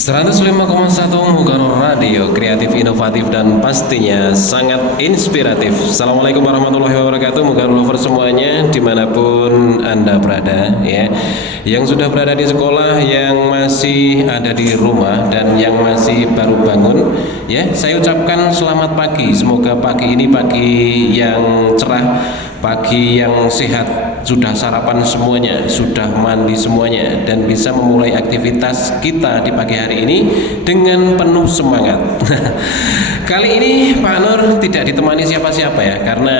105,1 Mugaror Radio, kreatif, inovatif, dan pastinya sangat inspiratif. Assalamualaikum warahmatullahi wabarakatuh, Mugaror lover semuanya dimanapun Anda berada ya. Yang sudah berada di sekolah, yang masih ada di rumah, dan yang masih baru bangun ya, saya ucapkan selamat pagi. Semoga pagi ini pagi yang cerah, pagi yang sehat, sudah sarapan semuanya, sudah mandi semuanya, dan bisa memulai aktivitas kita di pagi hari ini dengan penuh semangat. Kali ini Pak Nur tidak ditemani siapa-siapa ya, karena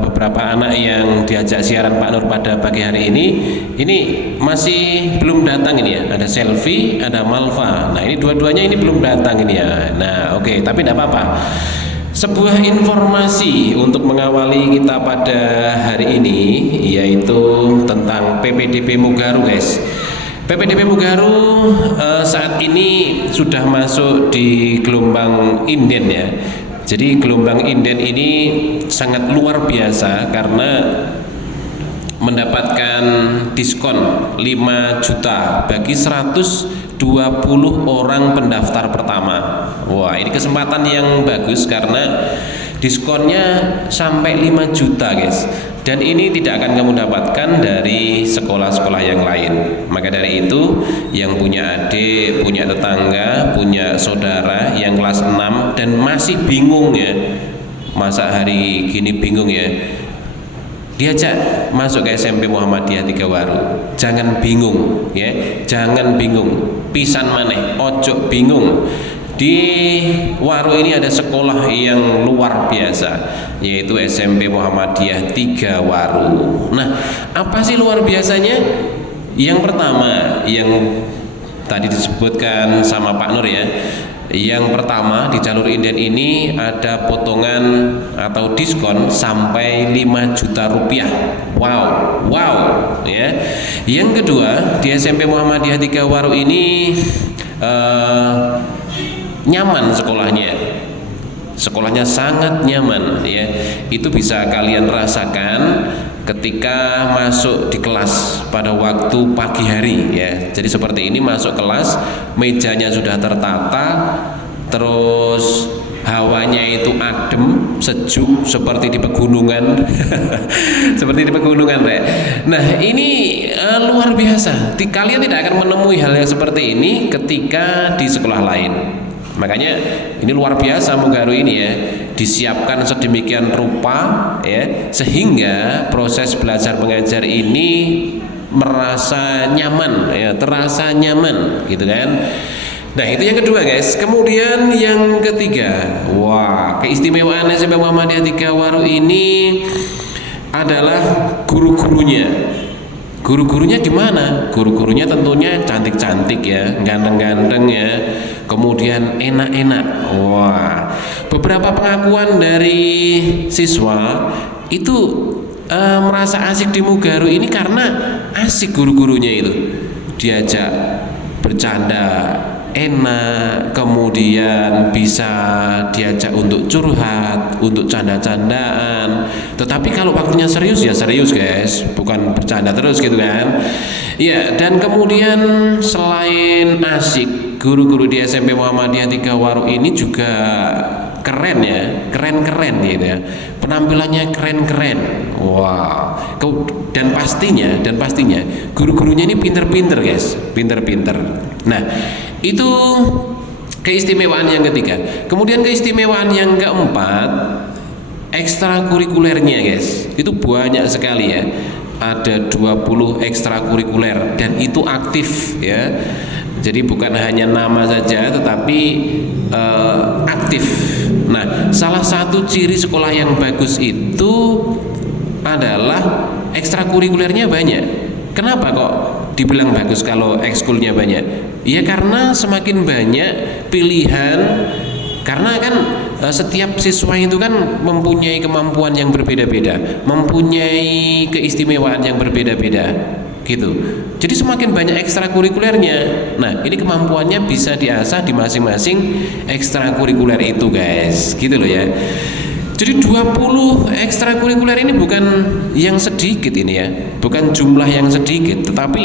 beberapa anak yang diajak siaran Pak Nur pada pagi hari ini masih belum datang ini ya. Ada Selfie, ada Malva. Nah ini dua-duanya ini belum datang ini ya. Nah oke, tapi tidak apa-apa. Sebuah informasi untuk mengawali kita pada hari ini, yaitu tentang PPDB Mugaru guys. PPDB Mugaru saat ini sudah masuk di gelombang inden ya. Jadi gelombang inden ini sangat luar biasa karena mendapatkan diskon 5 juta bagi 120 orang pendaftar pertama. Wah, ini kesempatan yang bagus karena diskonnya sampai 5 juta guys. Dan ini tidak akan kamu dapatkan dari sekolah-sekolah yang lain. Maka dari itu, yang punya adik, punya tetangga, punya saudara yang kelas 6 dan masih bingung ya, masa hari gini bingung ya, diajak masuk ke SMP Muhammadiyah 3 Waru. Jangan bingung ya, jangan bingung, pisan maneh, ojo bingung. Di Waru ini ada sekolah yang luar biasa, yaitu SMP Muhammadiyah 3 Waru. Nah, apa sih luar biasanya? Yang pertama, yang tadi disebutkan sama Pak Nur ya, yang pertama di jalur inden ini ada potongan atau diskon sampai 5 juta rupiah. Wow ya. Yang kedua, di SMP Muhammadiyah 3 Waru ini nyaman sekolahnya sangat nyaman ya. Itu bisa kalian rasakan ketika masuk di kelas pada waktu pagi hari ya. Jadi seperti ini, masuk kelas, mejanya sudah tertata, terus hawanya itu adem, sejuk seperti di pegunungan. Seperti di pegunungan, Rek. Nah, ini luar biasa. Kalian tidak akan menemui hal yang seperti ini ketika di sekolah lain. Makanya ini luar biasa Mugaru ini ya, disiapkan sedemikian rupa ya, sehingga proses belajar mengajar ini merasa nyaman ya, terasa nyaman gitu kan. Nah itu yang kedua guys. Kemudian yang ketiga, wah, keistimewaan SMP Muhammadiyah 3 Waru ini adalah guru-gurunya. Guru-gurunya gimana? Guru-gurunya tentunya cantik-cantik ya, ganteng-ganteng ya, kemudian enak-enak. Wah, beberapa pengakuan dari siswa itu merasa asik di Mugaru ini karena asik guru-gurunya itu, diajak bercanda enak, kemudian bisa diajak untuk curhat, untuk canda-candaan. Tetapi kalau waktunya serius ya serius guys, bukan bercanda terus gitu kan. Ya, dan kemudian selain asik, guru-guru di SMP Muhammadiyah 3 Waru ini juga keren ya, keren-keren gitu ya. Penampilannya keren-keren. Wah. Dan pastinya guru-gurunya ini pinter-pinter guys, pinter-pinter. Nah, itu keistimewaan yang ketiga. Kemudian keistimewaan yang keempat, ekstrakurikulernya guys. Itu banyak sekali ya. Ada 20 ekstrakurikuler dan itu aktif ya. Jadi bukan hanya nama saja tetapi aktif. Nah, salah satu ciri sekolah yang bagus itu adalah ekstrakurikulernya banyak. Kenapa kok dibilang bagus kalau ekskulnya banyak? Ya karena semakin banyak pilihan, karena kan setiap siswa itu kan mempunyai kemampuan yang berbeda-beda, mempunyai keistimewaan yang berbeda-beda gitu. Jadi semakin banyak ekstrakurikulernya. Nah, ini kemampuannya bisa diasah di masing-masing ekstrakurikuler itu guys, gitu loh ya. Jadi 20 ekstrakurikuler ini bukan yang sedikit ini ya, bukan jumlah yang sedikit, tetapi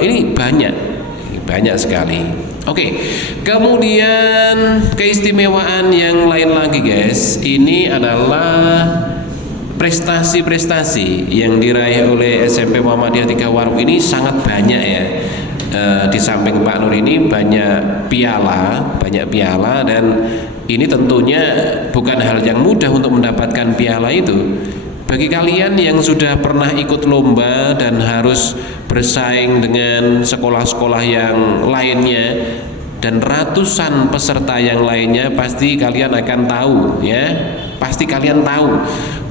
ini banyak sekali. Oke, kemudian keistimewaan yang lain lagi guys, ini adalah prestasi-prestasi yang diraih oleh SMP Muhammadiyah 3 Waru ini sangat banyak ya. Di samping Pak Nur ini banyak piala dan ini tentunya bukan hal yang mudah untuk mendapatkan piala itu. Bagi kalian yang sudah pernah ikut lomba dan harus bersaing dengan sekolah-sekolah yang lainnya dan ratusan peserta yang lainnya, pasti kalian akan tahu ya, pasti kalian tahu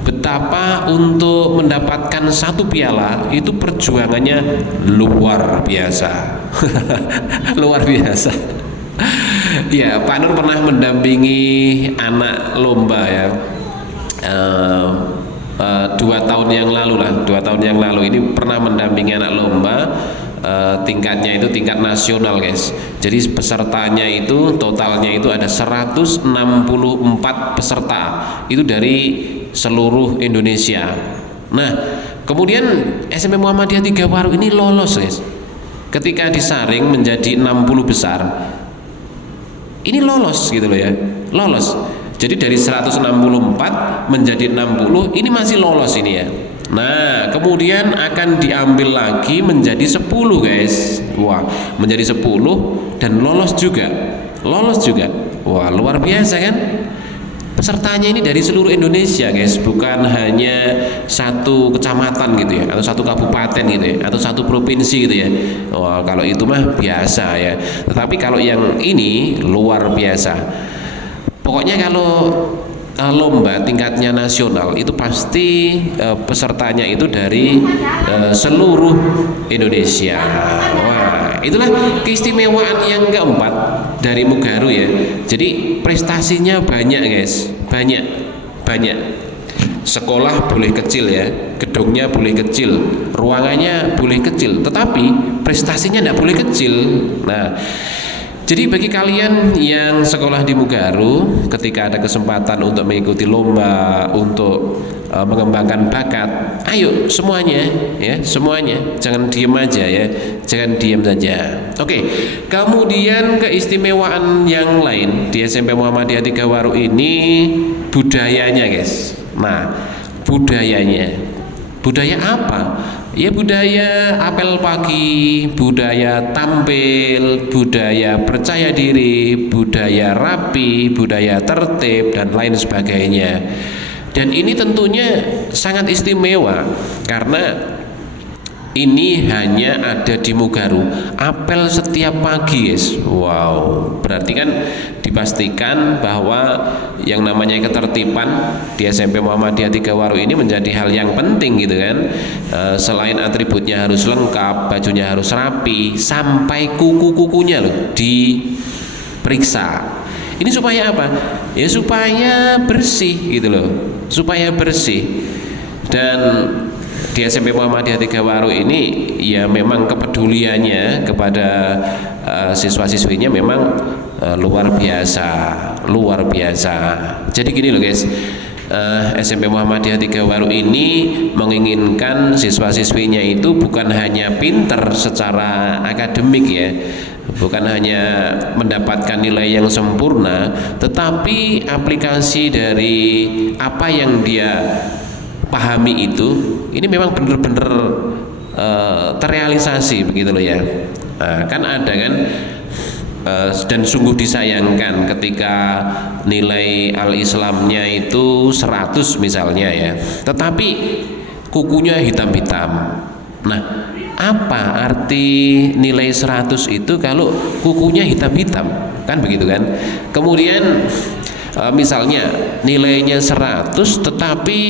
betapa untuk mendapatkan satu piala itu perjuangannya luar biasa. Luar biasa. Ya, Pak Nur pernah mendampingi anak lomba ya. 2 tahun yang lalu ini pernah mendampingi anak lomba, tingkatnya itu tingkat nasional guys. Jadi pesertanya itu totalnya itu ada 164 peserta itu dari seluruh Indonesia. Nah, kemudian SMP Muhammadiyah 3 Waru ini lolos guys. Ketika disaring menjadi 60 besar, ini lolos gitu loh ya, lolos. Jadi dari 164 menjadi 60 ini masih lolos ini ya. Nah, kemudian akan diambil lagi menjadi 10 guys. Wah, menjadi 10 dan lolos juga. Lolos juga. Wah, luar biasa kan? Pesertanya ini dari seluruh Indonesia guys, bukan hanya satu kecamatan gitu ya, atau satu kabupaten gitu ya, atau satu provinsi gitu ya. Wah, kalau itu mah biasa ya. Tetapi kalau yang ini luar biasa. Pokoknya kalau lomba tingkatnya nasional itu pasti pesertanya itu dari seluruh Indonesia. Wah, itulah keistimewaan yang keempat dari Mugaru ya. Jadi prestasinya banyak guys, banyak. Sekolah boleh kecil ya, gedungnya boleh kecil, ruangannya boleh kecil, tetapi prestasinya tidak boleh kecil. Nah, jadi bagi kalian yang sekolah di Mugaru, ketika ada kesempatan untuk mengikuti lomba, untuk mengembangkan bakat, ayo semuanya ya, semuanya, jangan diem aja ya, jangan diem saja. Oke, kemudian keistimewaan yang lain di SMP Muhammadiyah 3 Waru ini budayanya guys. Nah, budaya apa? Ya budaya apel pagi, budaya tampil, budaya percaya diri, budaya rapi, budaya tertib, dan lain sebagainya. Dan ini tentunya sangat istimewa karena ini hanya ada di Mugaru, apel setiap pagi guys. Wow, berarti kan dipastikan bahwa yang namanya ketertiban di SMP Muhammadiyah 3 Waru ini menjadi hal yang penting gitu kan. Selain atributnya harus lengkap, bajunya harus rapi, sampai kuku-kukunya loh diperiksa. Ini supaya apa? Ya supaya bersih gitu loh, supaya bersih. Dan di SMP Muhammadiyah 3 Waru ini ya memang kepeduliannya kepada siswa-siswinya memang luar biasa. Jadi gini loh guys, SMP Muhammadiyah 3 Waru ini menginginkan siswa-siswinya itu bukan hanya pinter secara akademik ya, bukan hanya mendapatkan nilai yang sempurna, tetapi aplikasi dari apa yang dia pahami itu ini memang benar-benar terrealisasi begitu loh ya. Kan ada kan dan sungguh disayangkan ketika nilai al-Islamnya itu 100 misalnya ya, tetapi kukunya hitam-hitam. Nah, apa arti nilai 100 itu kalau kukunya hitam-hitam? Kan begitu kan? Kemudian misalnya nilainya 100 tetapi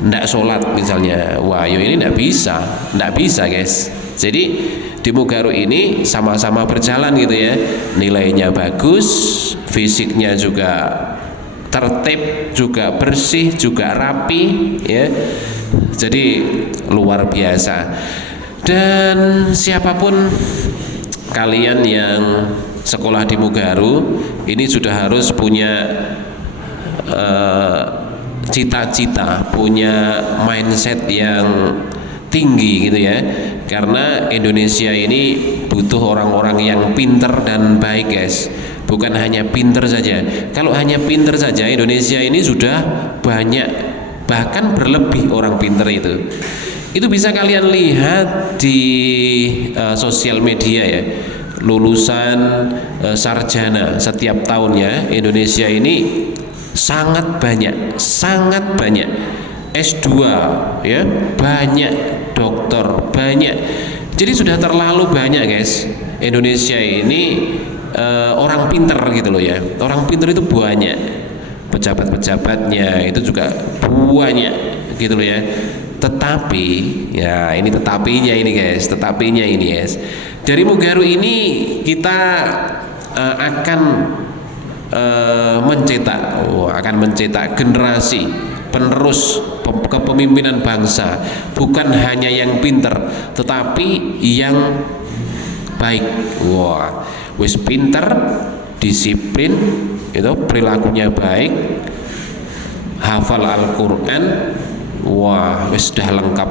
ndak sholat misalnya, wah ini ndak bisa guys. Jadi di Mugaru ini sama-sama berjalan gitu ya, nilainya bagus, fisiknya juga tertib, juga bersih, juga rapi ya. Jadi luar biasa. Dan siapapun kalian yang sekolah di Mugaru ini sudah harus punya cita-cita, punya mindset yang tinggi gitu ya, karena Indonesia ini butuh orang-orang yang pinter dan baik guys, bukan hanya pinter saja. Kalau hanya pinter saja, Indonesia ini sudah banyak, bahkan berlebih orang pinter itu bisa kalian lihat di sosial media ya, lulusan sarjana setiap tahunnya Indonesia ini sangat banyak S2 ya, banyak dokter, banyak. Jadi sudah terlalu banyak guys, Indonesia ini orang pinter gitu loh ya. Orang pinter itu banyak, pejabat-pejabatnya itu juga banyak gitu loh ya. Tetapi ya ini tetapinya ini guys, dari Mugaru ini kita akan mencetak generasi penerus kepemimpinan bangsa, bukan hanya yang pinter tetapi yang baik. Wah, wis pinter, disiplin, itu perilakunya baik, hafal Al-Quran, wah wis sudah lengkap.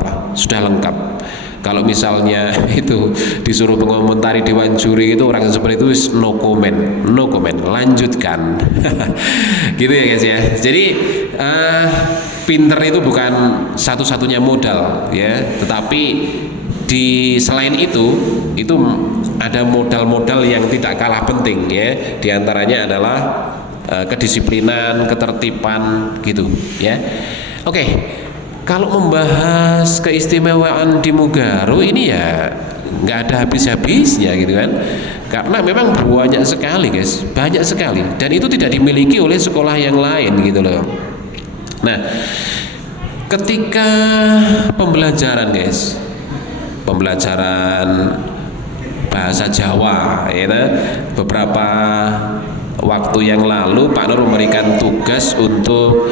Kalau misalnya itu disuruh mengomentari Dewan Juri itu orang seperti itu no comment, lanjutkan. Gitu ya guys ya. Jadi pinter itu bukan satu-satunya modal ya, tetapi selain itu ada modal-modal yang tidak kalah penting ya. Di antaranya adalah kedisiplinan, ketertiban gitu ya. Oke. Kalau membahas keistimewaan di Mugaru ini ya nggak ada habis-habisnya gitu kan, karena memang banyak sekali guys, dan itu tidak dimiliki oleh sekolah yang lain gitu loh. Nah, ketika pembelajaran bahasa Jawa ya, beberapa waktu yang lalu Pak Nur memberikan tugas untuk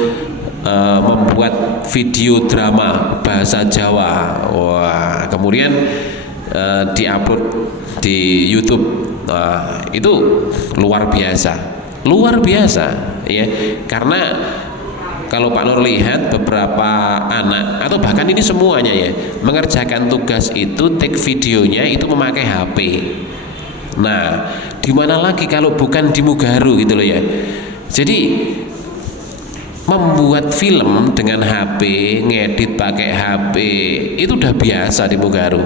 membuat video drama bahasa Jawa. Wah, kemudian diupload di YouTube. Itu luar biasa ya, karena kalau Pak Nur lihat beberapa anak atau bahkan ini semuanya ya mengerjakan tugas itu, take videonya itu memakai HP. Nah, di mana lagi kalau bukan di Mugaru gitu loh ya. Jadi membuat film dengan HP, ngedit pakai HP itu udah biasa di Mugaru.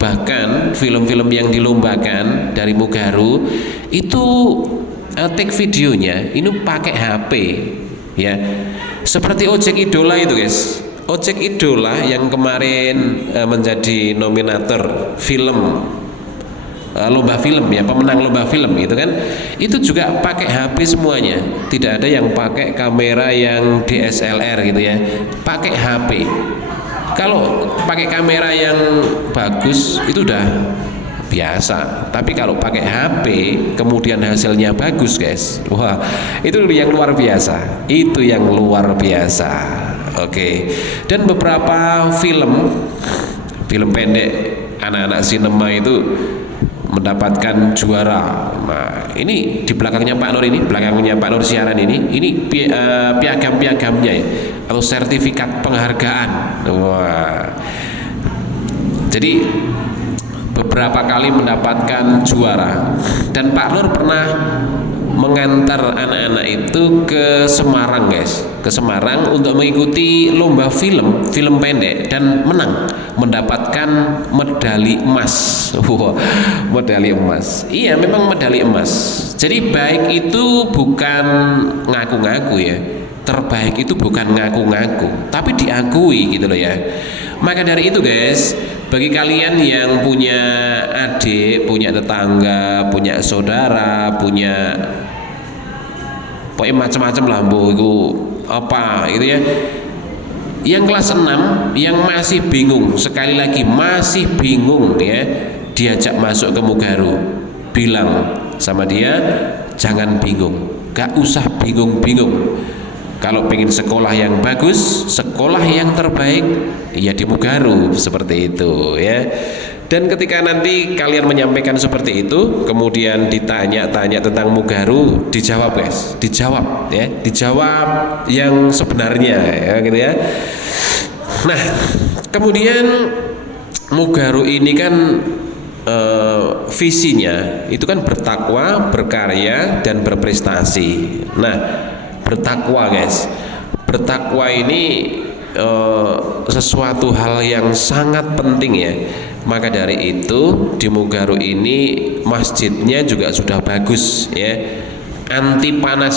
Bahkan film-film yang dilombakan dari Mugaru itu take videonya ini pakai HP ya. Seperti Ojek Idola itu guys. Ojek Idola yang kemarin menjadi nominator film lomba film ya, pemenang lomba film itu kan, itu juga pakai HP semuanya, tidak ada yang pakai kamera yang DSLR gitu ya, pakai HP. Kalau pakai kamera yang bagus itu udah biasa, tapi kalau pakai HP kemudian hasilnya bagus guys, wah itu yang luar biasa, Oke. Dan beberapa film pendek anak-anak sinema itu mendapatkan juara. Nah, ini di belakangnya Pak Nur siaran ini piagam-piagamnya ya, atau sertifikat penghargaan. Wah. Jadi beberapa kali mendapatkan juara, dan Pak Nur pernah mengantar anak-anak itu ke Semarang guys, untuk mengikuti lomba film pendek dan menang, mendapatkan medali emas. Medali emas. Iya, memang medali emas. Jadi baik itu bukan ngaku-ngaku ya, terbaik itu bukan ngaku-ngaku, tapi diakui gitu loh ya. Maka dari itu guys, bagi kalian yang punya adik, punya tetangga, punya saudara, punya pokoknya macam-macam lah itu apa gitu ya, yang kelas 6 yang masih bingung, sekali lagi masih bingung ya, diajak masuk ke Mugaru, bilang sama dia jangan bingung, gak usah bingung-bingung. Kalau pengen sekolah yang bagus, sekolah yang terbaik, ya di Mugaru, seperti itu ya. Dan ketika nanti kalian menyampaikan seperti itu, kemudian ditanya-tanya tentang Mugaru, dijawab guys, dijawab yang sebenarnya ya gitu ya. Nah, Kemudian Mugaru ini kan visinya itu kan bertakwa, berkarya, dan berprestasi. Nah, bertakwa guys, bertakwa ini sesuatu hal yang sangat penting ya. Maka dari itu di Mugaru ini masjidnya juga sudah bagus ya, anti panas,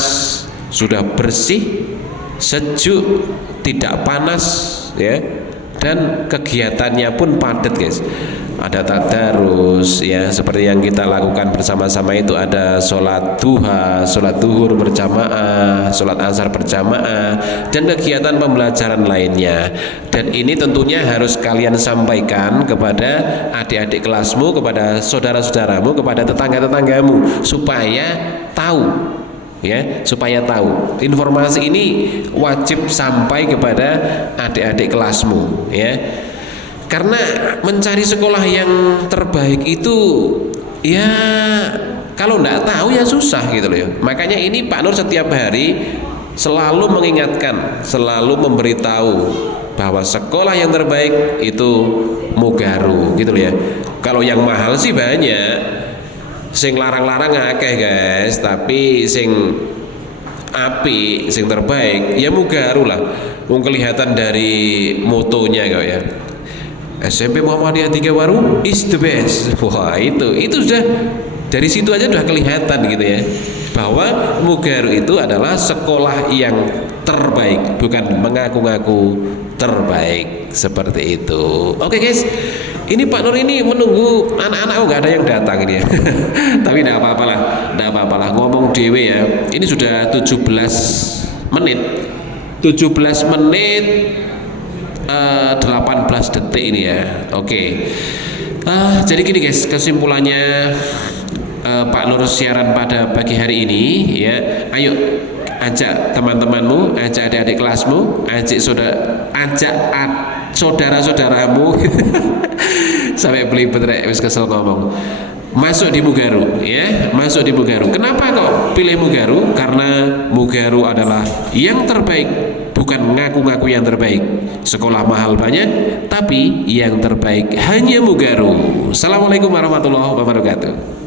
sudah bersih, sejuk, tidak panas ya, dan kegiatannya pun padat guys. Ada tadarus ya, seperti yang kita lakukan bersama-sama itu, ada sholat duha, sholat duhur berjamaah, sholat asar berjamaah, dan kegiatan pembelajaran lainnya. Dan ini tentunya harus kalian sampaikan kepada adik-adik kelasmu, kepada saudara-saudaramu, kepada tetangga-tetanggamu, supaya tahu ya, supaya tahu. Informasi ini wajib sampai kepada adik-adik kelasmu ya. Karena mencari sekolah yang terbaik itu ya kalau enggak tahu ya susah gitu loh ya. Makanya ini Pak Nur setiap hari selalu mengingatkan, selalu memberitahu bahwa sekolah yang terbaik itu Mugaru gitu loh ya. Kalau yang mahal sih banyak, sing larang-larang akeh guys, tapi sing api, sing terbaik ya Mugaru lah. Wong kelihatan dari motonya kok ya. SMP Muhammadiyah 3 Waru is the best. Wah, itu sudah dari situ aja sudah kelihatan gitu ya, bahwa Mugaru itu adalah sekolah yang terbaik, bukan mengaku-ngaku terbaik seperti itu. Oke guys, ini Pak Nur ini menunggu anak-anak, nggak ada yang datang ini ya. Tapi tidak apa-apa lah, ngomong dewe ya. Ini sudah 17 menit 18 detik ini ya. Oke. Jadi gini guys, kesimpulannya Pak Nur siaran pada pagi hari ini ya. Ayo ajak teman-temanmu, ajak adik-adik kelasmu, ajak saudara-saudaramu. Sampai belibet rek, wis kesel ngomong. Masuk di Mugaru ya, masuk di Mugaru. Kenapa kok pilih Mugaru? Karena Mugaru adalah yang terbaik, bukan ngaku-ngaku yang terbaik. Sekolah mahal banyak, tapi yang terbaik hanya Mugaru. Assalamualaikum warahmatullahi wabarakatuh.